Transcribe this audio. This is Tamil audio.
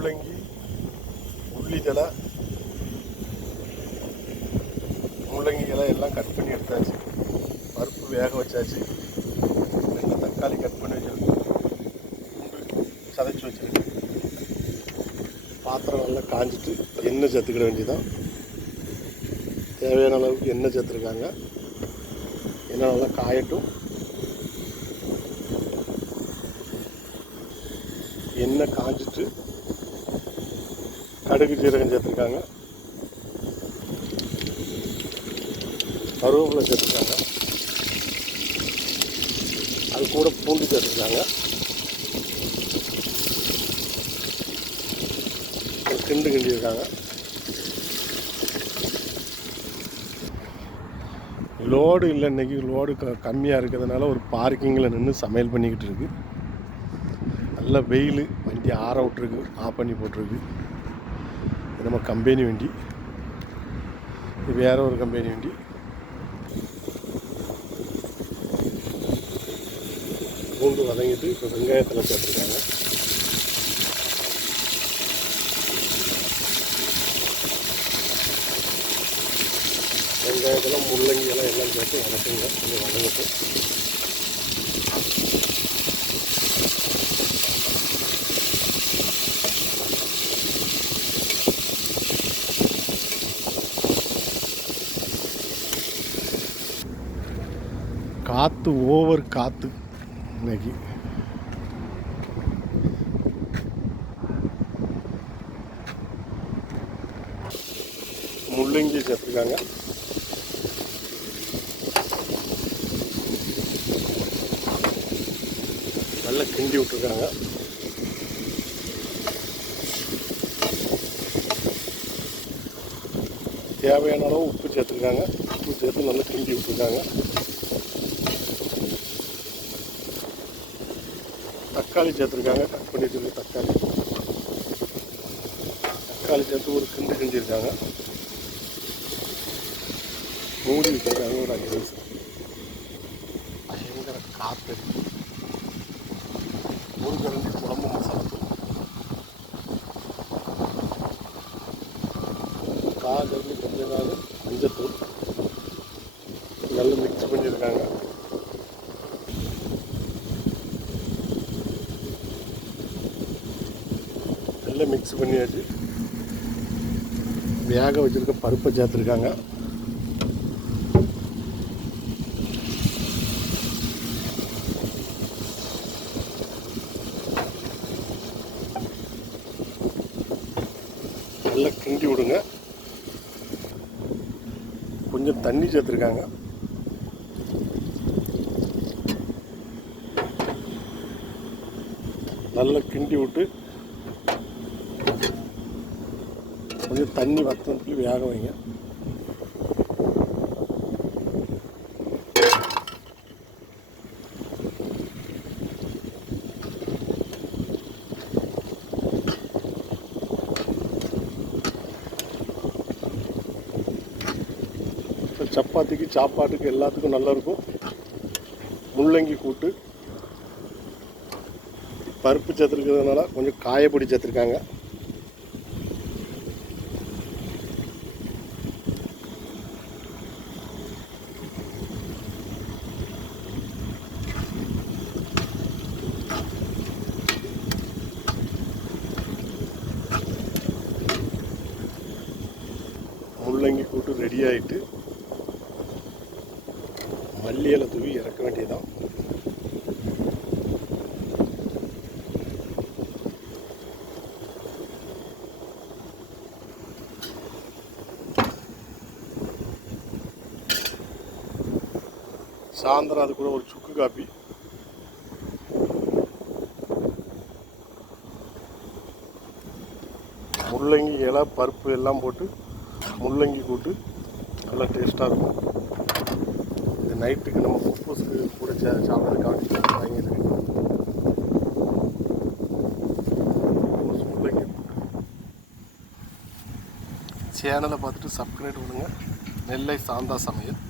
முள்ளங்கி, உள்ளித்தலை, முள்ளங்கி இலை எல்லாம் கட் பண்ணி எடுத்தாச்சு. பருப்பு வேக வச்சாச்சு. 2 தக்காளி கட் பண்ணி வச்சுருக்கு. பூண்டு சதைச்சி வச்சுருக்கு. பாத்திரம் நல்லா காஞ்சிட்டு எண்ணெய் சேர்த்துக்கிட வேண்டியதான். தேவையான அளவுக்கு எண்ணெய் சேர்த்துருக்காங்க. எண்ணெய் நல்லா காயட்டும். எண்ணெய் காஞ்சிட்டு கடுகு ஜீரகம் சேர்த்துருக்காங்க. கருவேப்பிலை சேர்த்துருக்காங்க. அது கூட பூண்டு சேர்த்துருக்காங்க. கிண்டு கிண்டியிருக்காங்க. லோடு இல்லை, இன்றைக்கி லோடு கம்மியாக இருக்கிறதுனால ஒரு பார்க்கிங்கில் நின்று சமையல் பண்ணிக்கிட்டு இருக்கு. நல்ல வெயில், வண்டி ஆற விட்ருக்கு, ஆஃப் பண்ணி போட்டிருக்கு. இது நம்ம கம்பெனி வண்டி, இது வேறு ஒரு கம்பெனி வண்டி. பூண்டு வதங்கிட்டு இப்போ வெங்காயத்தில் சேர்த்துருக்காங்க. வெங்காயத்தில் முள்ளங்கி எல்லாம் சேர்த்து வதக்குங்க. கொஞ்சம் வதங்கட்டும். காற்று ஓவர் காற்று இன்னைக்கு. முள்ளங்கி சேர்த்துருக்காங்க. நல்லா கிண்டி விட்டுருக்காங்க. தேவையான அளவு உப்பு சேர்த்துருக்காங்க. உப்பு சேர்த்து நல்லா கிண்டி விட்டுருக்காங்க. தக்காளி சேர்த்துருக்காங்க. கட் பண்ணி வச்சுருக்க தக்காளி சேர்த்து ஒரு கிண்டு கிண்டியிருக்காங்க. மூடி வச்சுருக்காங்க ஒரு 5 நிமிஷம். பயங்கர காற்று. ஒரு கரண்டி குழம்பு மசாலா தூள், 1/4 கரண்டி கொஞ்சம் மஞ்சத்தூள் நல்லா மிக்ஸ் பண்ணியிருக்காங்க. நல்லா மிக்ஸ் பண்ணியாச்சு. வேக வச்சுருக்க பருப்பை சேர்த்துருக்காங்க. நல்லா கிண்டி விடுங்க. கொஞ்சம் தண்ணி சேர்த்துருக்காங்க. நல்லா கிண்டி விட்டு கொஞ்சம் தண்ணி வத்தனத்துக்கு வேக வைங்க. சப்பாத்திக்கு சாப்பாட்டுக்கு எல்லாத்துக்கும் நல்லாயிருக்கும். முள்ளங்கி கூட்டு பருப்பு சேர்த்துருக்கிறதுனால கொஞ்சம் காயப்பொடி சேர்த்துருக்காங்க. முள்ளங்கி கூட்டு ரெடி ஆகிட்டு மல்லி இலை தூவி இறக்க வேண்டியதான். சாயந்தரம் அது கூட ஒரு சுக்கு காப்பி. முள்ளங்கி இலை பருப்பு எல்லாம் போட்டு முள்ளங்கி கூட்டு நல்லா டேஸ்ட்டாக இருக்கும். இந்த நைட்டுக்கு நம்ம குப்பூஸுக்கு கூட சாப்பிட்றதுக்காக வாங்கியிருக்கேன். முள்ளங்கி சேனலை பார்த்துட்டு சப்ஸ்கிரைப் பண்ணுங்கள். நெல்லை சாந்தா சமையல்.